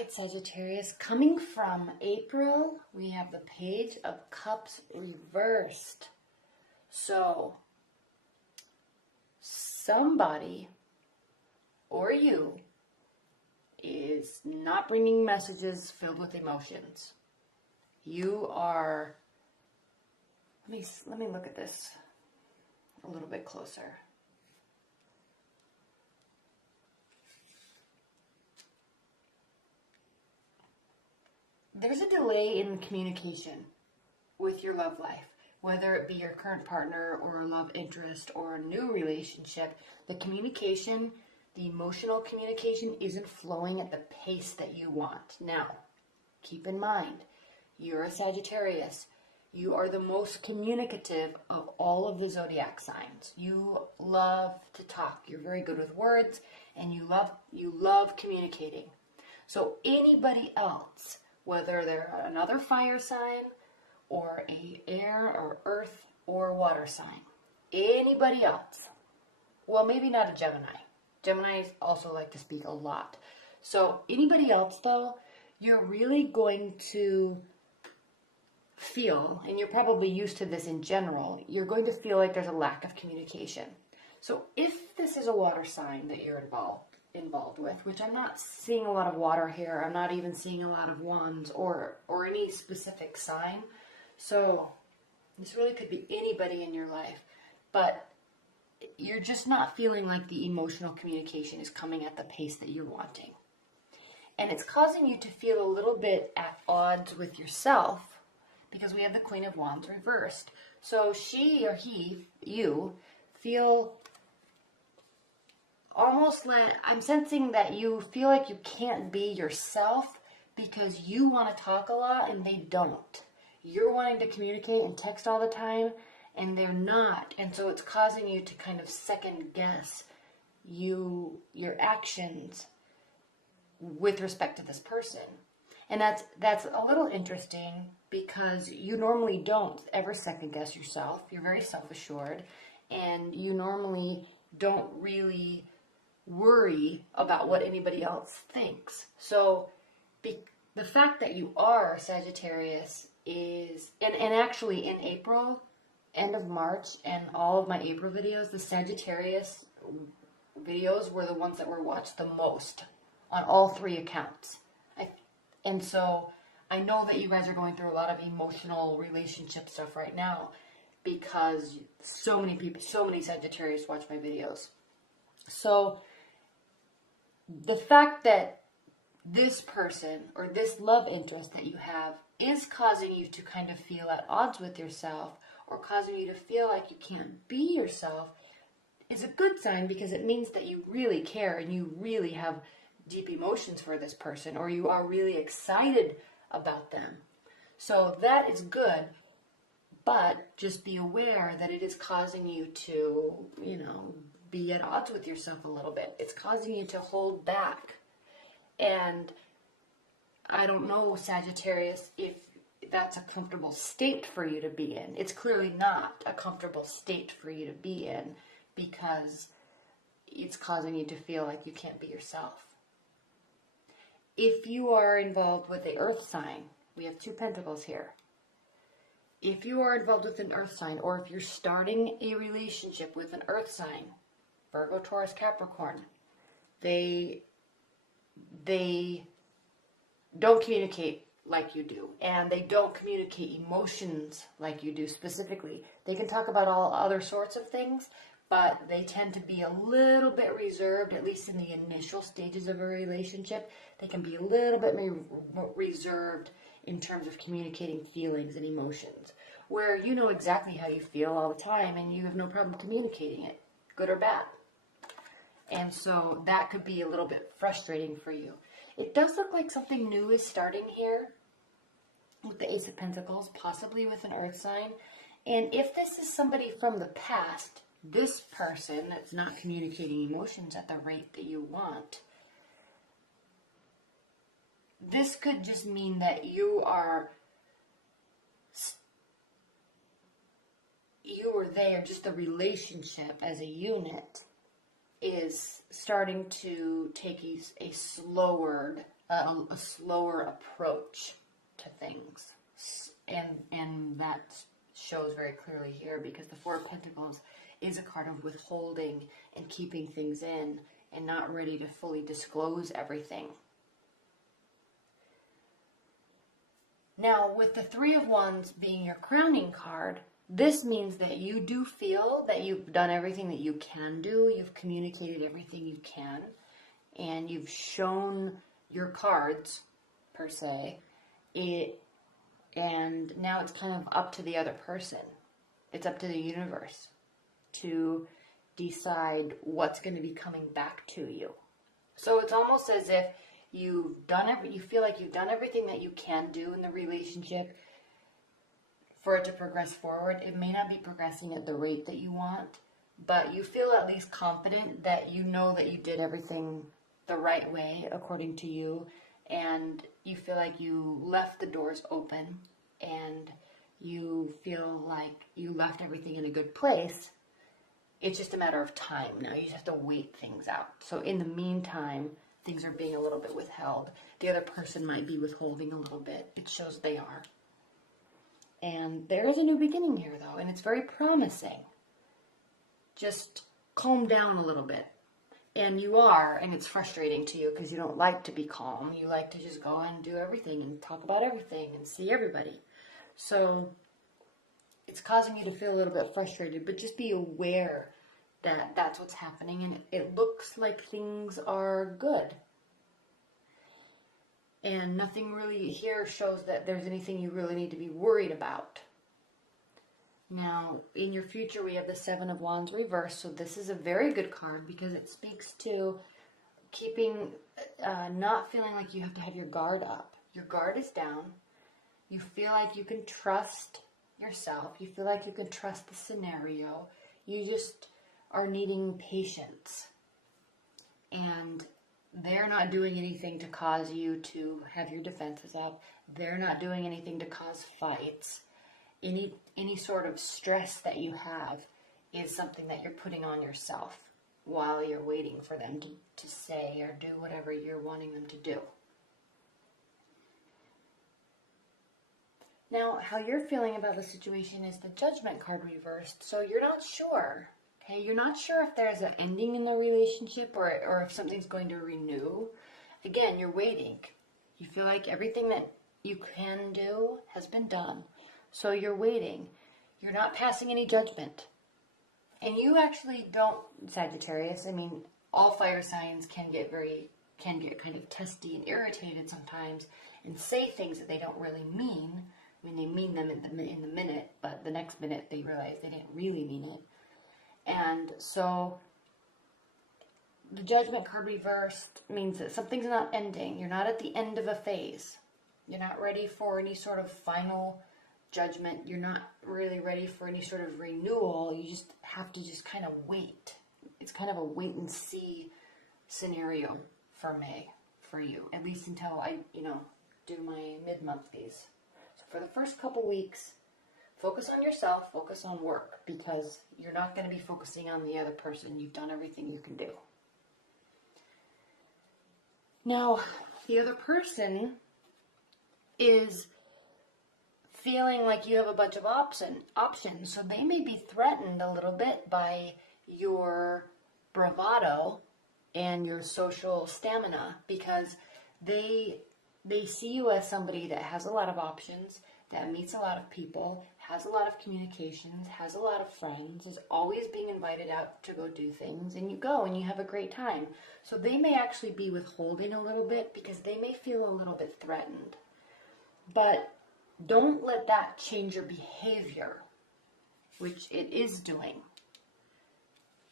right, Sagittarius, coming from April, we have the Page of Cups reversed. So, somebody, or you, is not bringing messages filled with emotions. You are, let me look at this a little bit closer. There's a delay in communication with your love life, whether it be your current partner or a love interest or a new relationship. The communication, the emotional communication isn't flowing at the pace that you want. Now, keep in mind, you're a Sagittarius. You are the most communicative of all of the zodiac signs. You love to talk. You're very good with words, and you love communicating. So anybody else, whether they're another fire sign or a air or earth or water sign, anybody else, well, maybe not a Gemini. Geminis also like to speak a lot. So anybody else, though, you're really going to feel, and you're probably used to this in general, you're going to feel like there's a lack of communication. So if this is a water sign that you're involved with, which I'm not seeing a lot of water here, I'm not even seeing a lot of wands or any specific sign. So this really could be anybody in your life, but you're just not feeling like the emotional communication is coming at the pace that you're wanting. And it's causing you to feel a little bit at odds with yourself because we have the Queen of Wands reversed. So she or he, you, feel almost like, I'm sensing that you feel like you can't be yourself because you want to talk a lot and they don't. You're wanting to communicate and text all the time and they're not. And so it's causing you to kind of second guess your actions with respect to this person. And that's a little interesting because you normally don't ever second guess yourself. You're very self-assured and you normally don't really worry about what anybody else thinks. So the fact that you are Sagittarius is, and actually in April, end of March, and all of my April videos, the Sagittarius videos were the ones that were watched the most on all 3 accounts. And so I know that you guys are going through a lot of emotional relationship stuff right now because so many people, so many Sagittarius watch my videos. So the fact that this person or this love interest that you have is causing you to kind of feel at odds with yourself or causing you to feel like you can't be yourself is a good sign because it means that you really care and you really have deep emotions for this person or you are really excited about them. So that is good, but just be aware that it is causing you to, be at odds with yourself a little bit. It's causing you to hold back. And I don't know, Sagittarius, if that's a comfortable state for you to be in. It's clearly not a comfortable state for you to be in because it's causing you to feel like you can't be yourself. If you are involved with the earth sign, we have 2 pentacles here. If you are involved with an earth sign or if you're starting a relationship with an earth sign, Virgo, Taurus, Capricorn, they don't communicate like you do, and they don't communicate emotions like you do specifically. They can talk about all other sorts of things, but they tend to be a little bit reserved, at least in the initial stages of a relationship. They can be a little bit reserved in terms of communicating feelings and emotions, where you know exactly how you feel all the time and you have no problem communicating it, good or bad. And so that could be a little bit frustrating for you. It does look like something new is starting here with the Ace of Pentacles, possibly with an earth sign. And if this is somebody from the past, this person that's not communicating emotions at the rate that you want, this could just mean that you or they, or just the relationship as a unit, is starting to take a slower a slower approach to things. And that shows very clearly here, because the Four of Pentacles is a card of withholding and keeping things in and not ready to fully disclose everything. Now, with the Three of Wands being your crowning card, this means that you do feel that you've done everything that you can do. You've communicated everything you can. And you've shown your cards, per se. And now it's kind of up to the other person. It's up to the universe to decide what's going to be coming back to you. So it's almost as if you feel like you've done everything that you can do in the relationship for it to progress forward. It may not be progressing at the rate that you want, but you feel at least confident that you know that you did everything the right way according to you, and you feel like you left the doors open, and you feel like you left everything in a good place. It's just a matter of time now. You just have to wait things out. So in the meantime, things are being a little bit withheld. The other person might be withholding a little bit. It shows they are. And there is a new beginning here, though, and it's very promising. Just calm down a little bit. And you are, and it's frustrating to you because you don't like to be calm. You like to just go and do everything and talk about everything and see everybody. So it's causing you to feel a little bit frustrated, but just be aware that that's what's happening, and it looks like things are good. And nothing really here shows that there's anything you really need to be worried about. Now, in your future, we have the Seven of Wands reversed, so this is a very good card because it speaks to keeping, not feeling like you have to have your guard up. Your guard is down. You feel like you can trust yourself. You feel like you can trust the scenario. You just are needing patience. And they're not doing anything to cause you to have your defenses up. They're not doing anything to cause fights. Any sort of stress that you have is something that you're putting on yourself while you're waiting for them to say or do whatever you're wanting them to do. Now, how you're feeling about the situation is the Judgment card reversed, so you're not sure. Okay, you're not sure if there's an ending in the relationship or if something's going to renew. Again, you're waiting. You feel like everything that you can do has been done. So you're waiting. You're not passing any judgment. And you actually don't, Sagittarius, I mean, all fire signs can get kind of testy and irritated sometimes and say things that they don't really mean. I mean, they mean them in the minute, but the next minute they realize they didn't really mean it. And so the Judgment card reversed means that something's not ending. You're not at the end of a phase. You're not ready for any sort of final judgment. You're not really ready for any sort of renewal. You just have to just kind of wait. It's kind of a wait and see scenario for May, for you, at least until I, do my mid-monthlies. So for the first couple weeks, focus on yourself, focus on work, because you're not going to be focusing on the other person. You've done everything you can do. Now, the other person is feeling like you have a bunch of options, so they may be threatened a little bit by your bravado and your social stamina, because they see you as somebody that has a lot of options, that meets a lot of people, has a lot of communications, has a lot of friends, is always being invited out to go do things, and you go and you have a great time. So they may actually be withholding a little bit because they may feel a little bit threatened. But don't let that change your behavior, which it is doing.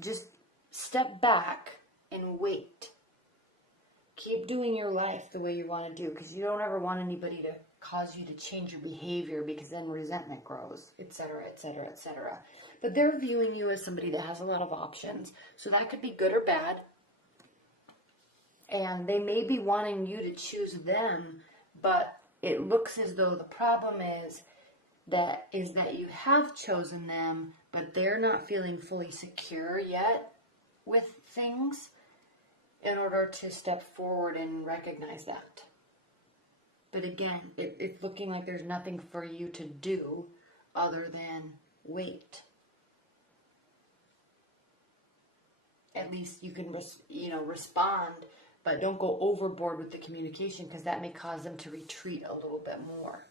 Just step back and wait. Keep doing your life the way you want to do, because you don't ever want anybody to cause you to change your behavior, because then resentment grows, etc., etc., etc. But they're viewing you as somebody that has a lot of options, so that could be good or bad. And they may be wanting you to choose them, but it looks as though the problem is that you have chosen them, but they're not feeling fully secure yet with things. in order to step forward and recognize that. But again, it's looking like there's nothing for you to do other than wait. At least you can, respond, but don't go overboard with the communication, because that may cause them to retreat a little bit more.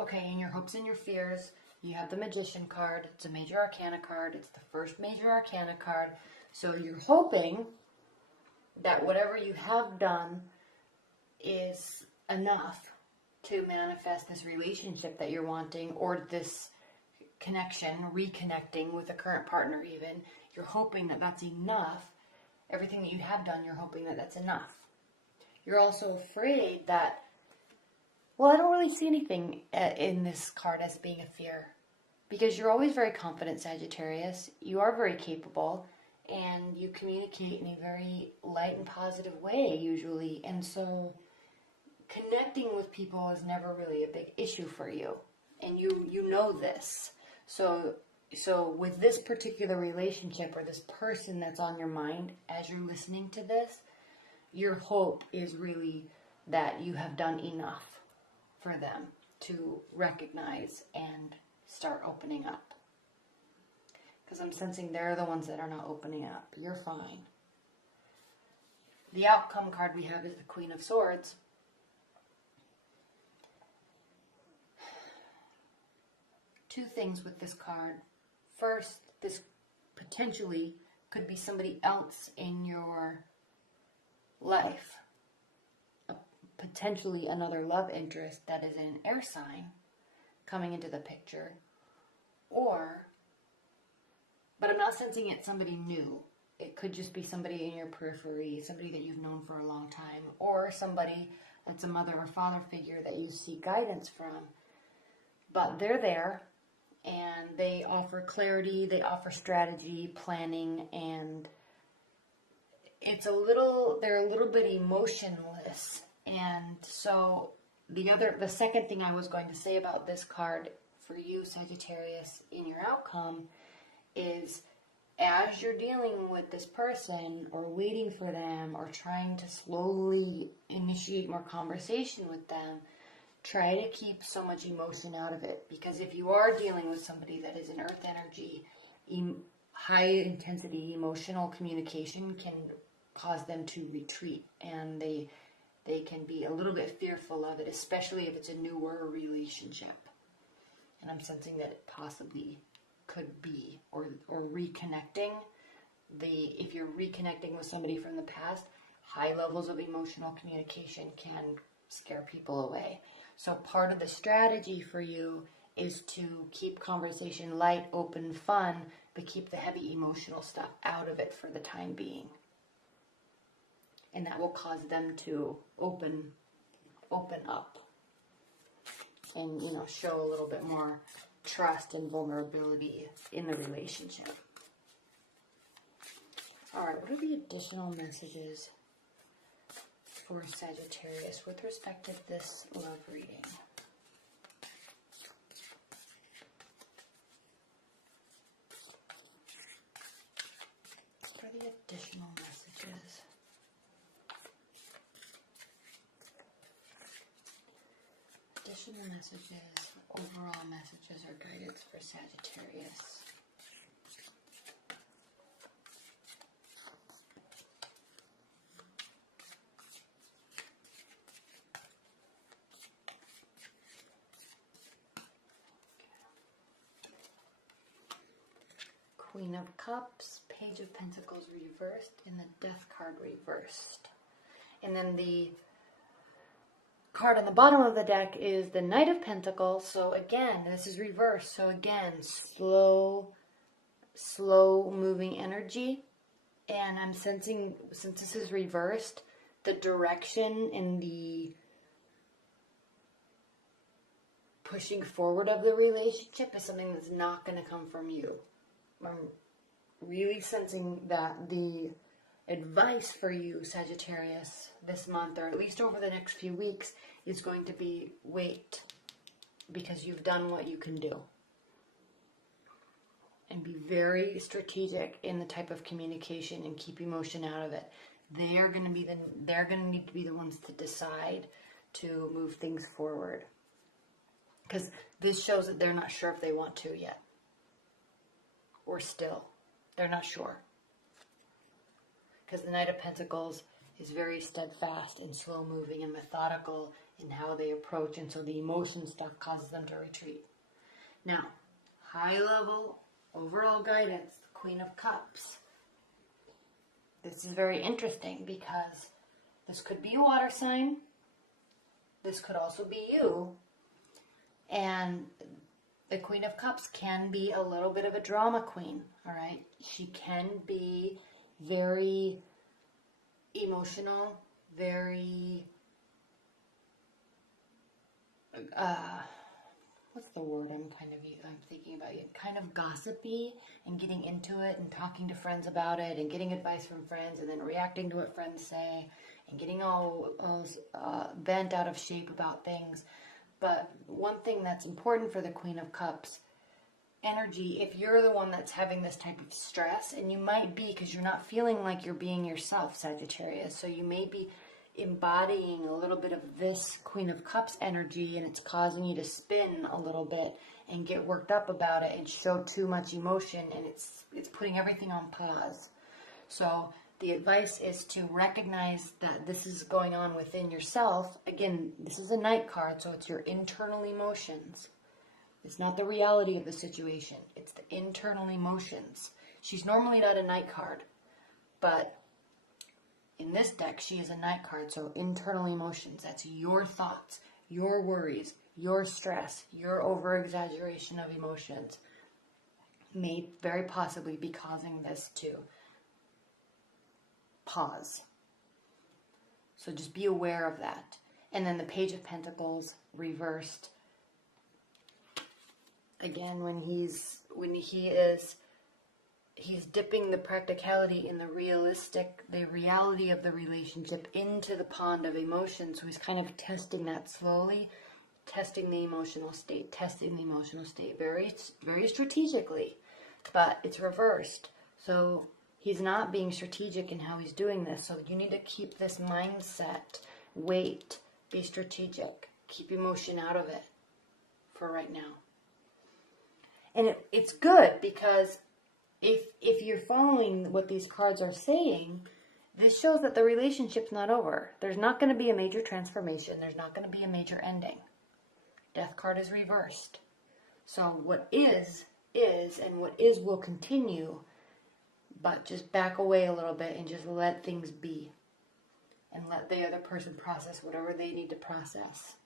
Okay, in your hopes and your fears, you have the Magician card. It's a Major Arcana card. It's the first Major Arcana card. So you're hoping that whatever you have done is enough to manifest this relationship that you're wanting, or this connection, reconnecting with a current partner even. You're hoping that that's enough. Everything that you have done, you're hoping that that's enough. You're also afraid that, well, I don't really see anything in this card as being a fear, because you're always very confident, Sagittarius. You are very capable, and you communicate in a very light and positive way usually, and so connecting with people is never really a big issue for you, and you know this. So with this particular relationship, or this person that's on your mind as you're listening to this, your hope is really that you have done enough for them to recognize and start opening up. Because I'm sensing they're the ones that are not opening up. You're fine. The outcome card we have is the Queen of Swords. Two things with this card. First, this potentially could be somebody else in your life. Potentially another love interest that is in an air sign coming into the picture. But I'm not sensing it's somebody new. It could just be somebody in your periphery, somebody that you've known for a long time, or somebody that's a mother or father figure that you seek guidance from. But they're there, and they offer clarity, they offer strategy, planning, and they're a little bit emotionless. And so the second thing I was going to say about this card for you, Sagittarius, in your outcome is, as you're dealing with this person or waiting for them or trying to slowly initiate more conversation with them, try to keep so much emotion out of it. Because if you are dealing with somebody that is an earth energy, high intensity emotional communication can cause them to retreat, and they can be a little bit fearful of it, especially if it's a newer relationship. And I'm sensing that it possibly could be, or reconnecting. If you're reconnecting with somebody from the past, high levels of emotional communication can scare people away. So part of the strategy for you is to keep conversation light, open, fun, but keep the heavy emotional stuff out of it for the time being. And that will cause them to open up and, show a little bit more trust and vulnerability in the relationship. All right, what are the additional messages for Sagittarius with respect to this love reading? What are the additional messages? Additional messages, overall messages, or guidance for Sagittarius. Queen of Cups, Page of Pentacles reversed, and the Death card reversed. And then the card on the bottom of the deck is the Knight of Pentacles. So again, this is reversed. So again, slow moving energy. And I'm sensing, since this is reversed, the direction and the pushing forward of the relationship is something that's not going to come from you. I'm really sensing that the advice for you, Sagittarius, this month, or at least over the next few weeks, is going to be wait, because you've done what you can do. and be very strategic in the type of communication and keep emotion out of it. They're going to need to be the ones to decide to move things forward. Because this shows that they're not sure if they want to yet. Or still. They're not sure. Because the Knight of Pentacles is very steadfast and slow moving and methodical in how they approach. And so the emotion stuff causes them to retreat. Now, high level overall guidance, the Queen of Cups. This is very interesting because this could be a water sign. This could also be you. And the Queen of Cups can be a little bit of a drama queen, all right? She can be very emotional, very, what's the word I'm thinking about? Kind of gossipy and getting into it and talking to friends about it and getting advice from friends and then reacting to what friends say and getting all bent out of shape about things. But one thing that's important for the Queen of Cups energy, if you're the one that's having this type of stress, and you might be because you're not feeling like you're being yourself, Sagittarius, so you may be embodying a little bit of this Queen of Cups energy, and it's causing you to spin a little bit and get worked up about it and show too much emotion, and it's putting everything on pause. So the advice is to recognize that this is going on within yourself. Again, this is a Knight card, so it's your internal emotions. It's not the reality of the situation. It's the internal emotions. She's normally not a Knight card, but in this deck, she is a Knight card, so internal emotions. That's your thoughts, your worries, your stress, your over-exaggeration of emotions may very possibly be causing this to pause. So just be aware of that. And then the Page of Pentacles reversed. Again, when he's dipping the practicality in the reality of the relationship into the pond of emotions. So he's kind of testing that slowly, testing the emotional state, very, very strategically, but it's reversed. So he's not being strategic in how he's doing this. So you need to keep this mindset, wait, be strategic, keep emotion out of it for right now. And it's good because if you're following what these cards are saying, this shows that the relationship's not over. There's not going to be a major transformation. There's not going to be a major ending. Death card is reversed. So what is, and what is will continue, but just back away a little bit and just let things be. And let the other person process whatever they need to process.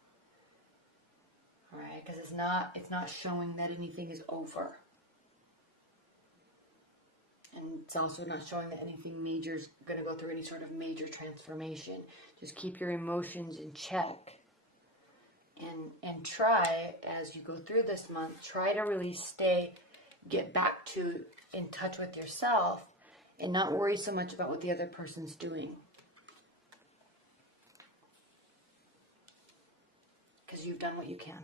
All right, because it's not showing that anything is over. And it's also not showing that anything major is going to go through any sort of major transformation. Just keep your emotions in check. And try, as you go through this month, try to really get back in touch with yourself and not worry so much about what the other person's doing. Because you've done what you can.